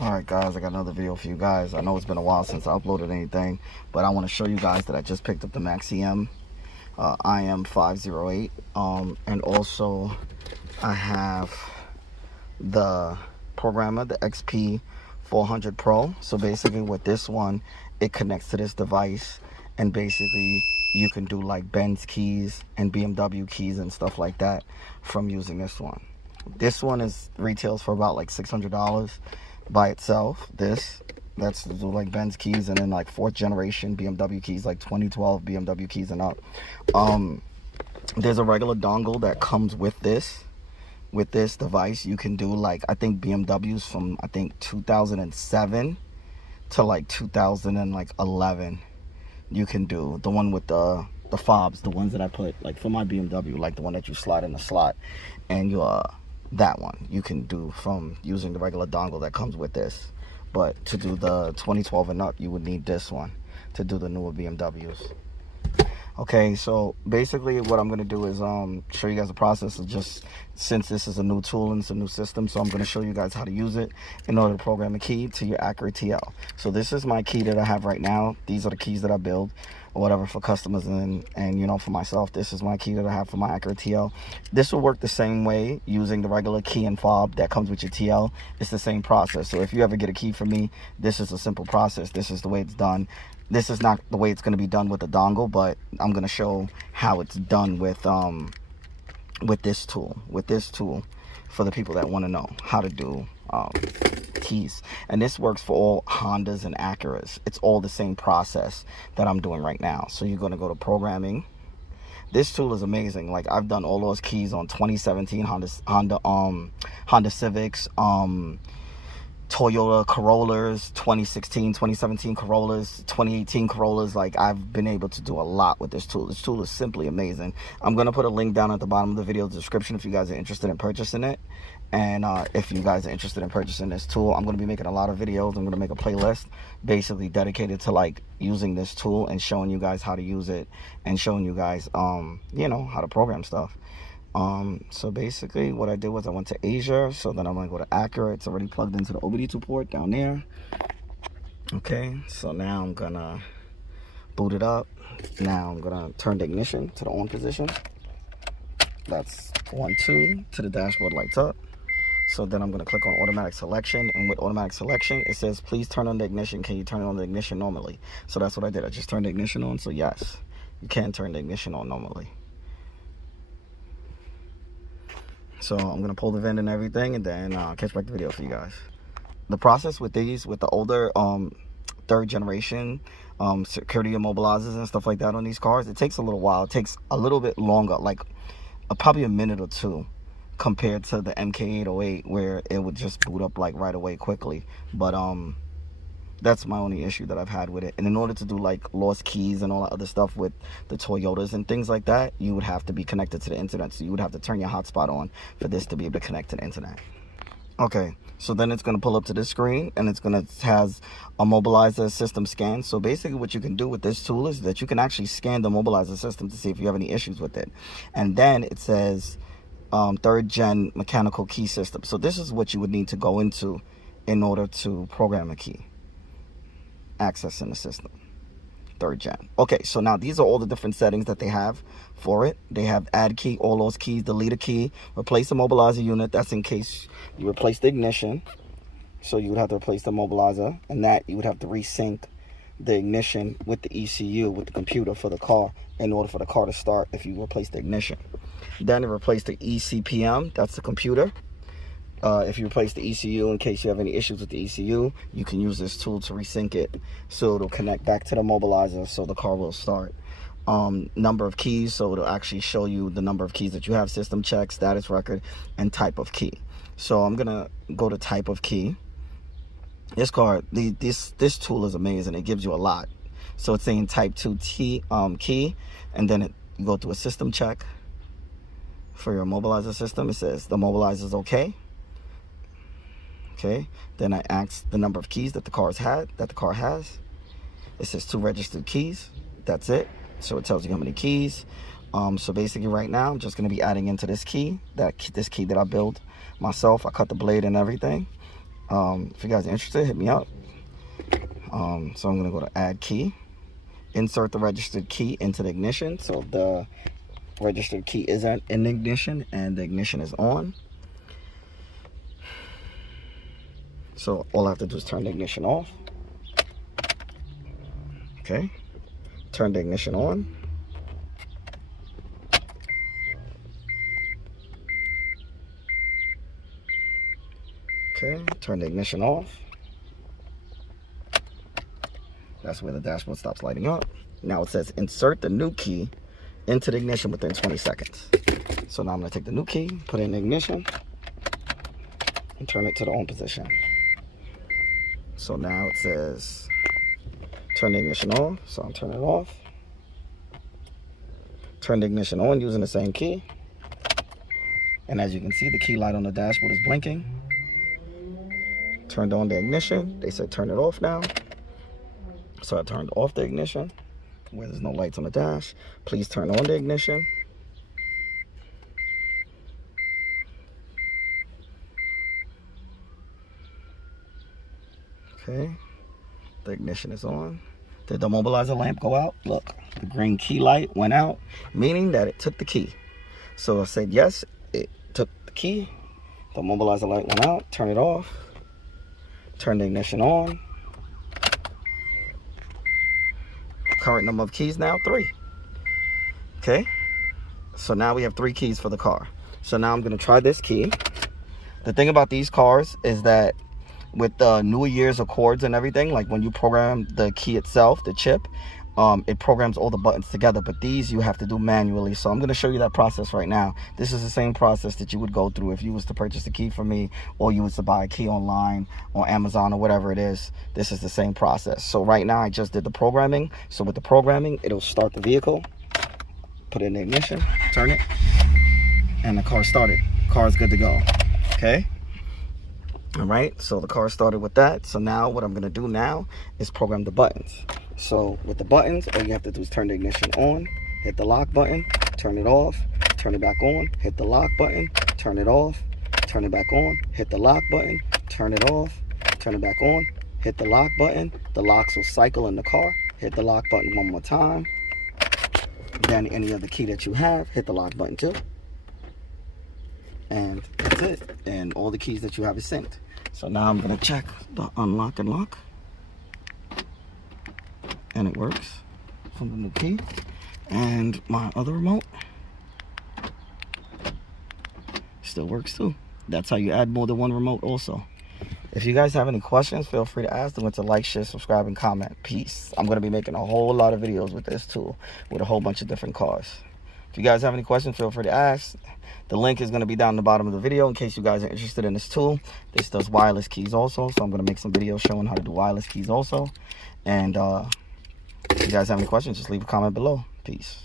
Alright guys, I got another video for you guys. I know it's been a while since I uploaded anything, but I want to show you guys that I just picked up the ACURAS IM508. And also I have the programmer, the XP400 Pro. So basically with this one, it connects to this device, and basically you can do like Benz keys and BMW keys and stuff like that from using this one. This one retails for about like $600 by itself. That's like Benz keys, and then like 4th generation BMW keys, like 2012 BMW keys and up. There's a regular dongle that comes with this device. You can do like, I think BMWs from I think 2007 to like 2011. You can do the one with the fobs, the ones that I put like for my BMW, like the one that you slide in the slot, and that one you can do from using the regular dongle that comes with this. But to do the 2012 and up, you would need this one to do the newer BMWs. Okay, so basically what I'm going to do is show you guys the process of, just since this is a new tool and it's a new system, so I'm going to show you guys how to use it in order to program a key to your Acura TL. So this is my key that I have right now. These are the keys that I build or whatever for customers, and you know, for myself, this is my key that I have for my Acura TL. This will work the same way using the regular key and fob that comes with your TL. It's the same process. So if you ever get a key from me, this is a simple process. This is the way it's done. This is not the way it's going to be done with the dongle, but I'm going to show how it's done with this tool. With this tool, for the people that want to know how to do keys. And this works for all Hondas and Acuras. It's all the same process that I'm doing right now. So you're going to go to programming. This tool is amazing. Like, I've done all those keys on 2017 Honda Civics, Toyota Corollas, 2016, 2017 Corollas, 2018 Corollas. Like, I've been able to do a lot with this tool. This tool is simply amazing. I'm going to put a link down at the bottom of the video description if you guys are interested in purchasing it. And if you guys are interested in purchasing this tool, I'm going to be making a lot of videos. I'm going to make a playlist basically dedicated to like using this tool and showing you guys how to use it, and showing you guys, you know, how to program stuff. So basically what I did was I went to Asia, so then I'm going to go to Acura. It's already plugged into the OBD2 port down there. Okay, so now I'm going to boot it up. Now I'm going to turn the ignition to the on position. That's 1, 2, to the dashboard lights up. So then I'm going to click on automatic selection, and with automatic selection it says please turn on the ignition. Can you turn on the ignition normally? So that's what I did. I just turned the ignition on. So yes, you can turn the ignition on normally. So I'm going to pull the vent and everything, and then catch back the video for you guys. The process with these, with the older 3rd generation security immobilizers and stuff like that on these cars, it takes a little while. It takes a little bit longer, like probably a minute or two, compared to the MK808 where it would just boot up like right away quickly. But that's my only issue that I've had with it. And in order to do like lost keys and all that other stuff with the Toyotas and things like that, you would have to be connected to the internet. So you would have to turn your hotspot on for this to be able to connect to the internet. Okay, so then it's going to pull up to this screen, and it's going to has a Mobilizer system scan. So basically what you can do with this tool is that you can actually scan the Mobilizer system to see if you have any issues with it. And then it says 3rd gen mechanical key system. So this is what you would need to go into in order to program a key. Access in the system, 3rd gen. Okay, so now these are all the different settings that they have for it. They have add key, all those keys, delete a key, replace the mobilizer unit. That's in case you replace the ignition. So you would have to replace the mobilizer, and that you would have to resync the ignition with the ECU, with the computer for the car, in order for the car to start if you replace the ignition. Then replace the ECPM, that's the computer. If you replace the ECU, in case you have any issues with the ECU, you can use this tool to resync it, so it'll connect back to the mobilizer so the car will start. Number of keys, so it'll actually show you the number of keys that you have, system check, status record, and type of key. So I'm gonna go to type of key. This car, this tool is amazing. It gives you a lot. So it's saying type 2 key, and then you go to a system check for your mobilizer system. It says the mobilizer is okay. Okay, then I ask the number of keys that the car has. It says 2 registered keys. That's it. So it tells you how many keys. So basically right now I'm just going to be adding into this key, this key that I built myself. I cut the blade and everything. If you guys are interested, hit me up. So I'm gonna go to add key, insert the registered key into the ignition. So the registered key is in the ignition and the ignition is on. So all I have to do is turn the ignition off. Okay, turn the ignition on. Okay, turn the ignition off. That's where the dashboard stops lighting up. Now it says insert the new key into the ignition within 20 seconds. So now I'm gonna take the new key, put it in the ignition, and turn it to the on position. So now it says turn the ignition on, so I'm turning it off. Turn the ignition on using the same key. And as you can see, the key light on the dashboard is blinking. Turned on the ignition. They said turn it off now. So I turned off the ignition where there's no lights on the dash. Please turn on the ignition. Okay, the ignition is on. Did the mobilizer lamp go out? Look, the green key light went out, meaning that it took the key. So I said yes, it took the key. The mobilizer light went out. Turn it off. Turn the ignition on. Current number of keys now 3. Okay, so now we have 3 keys for the car. So now I'm gonna try this key. The thing about these cars is that with the New Year's Accords and everything, like when you program the key itself, the chip, it programs all the buttons together, but these you have to do manually. So I'm going to show you that process right now. This is the same process that you would go through if you was to purchase a key from me, or you was to buy a key online or Amazon or whatever it is. This is the same process. So right now I just did the programming. So with the programming, it'll start the vehicle, put it in the ignition, turn it, and the car started. Car is good to go. Okay. All right, so the car started with that. So now what I'm gonna do now is program the buttons. So with the buttons, all you have to do is turn the ignition on, hit the lock button, turn it off, turn it back on, hit the lock button, turn it off, turn it back on, hit the lock button, turn it off, turn it back on, hit the lock button. The locks will cycle in the car. Hit the lock button one more time. Then any other key that you have, hit the lock button too. And that's it. And all the keys that you have is synced. So now I'm gonna check the unlock and lock. And it works from the new key. And my other remote still works too. That's how you add more than one remote also. If you guys have any questions, feel free to ask them. To like, share, subscribe, and comment. Peace. I'm gonna be making a whole lot of videos with this tool, with a whole bunch of different cars. If you guys have any questions, feel free to ask. The link is going to be down the bottom of the video in case you guys are interested in this tool. This does wireless keys also, so I'm going to make some videos showing how to do wireless keys also. And if you guys have any questions, just leave a comment below. Peace.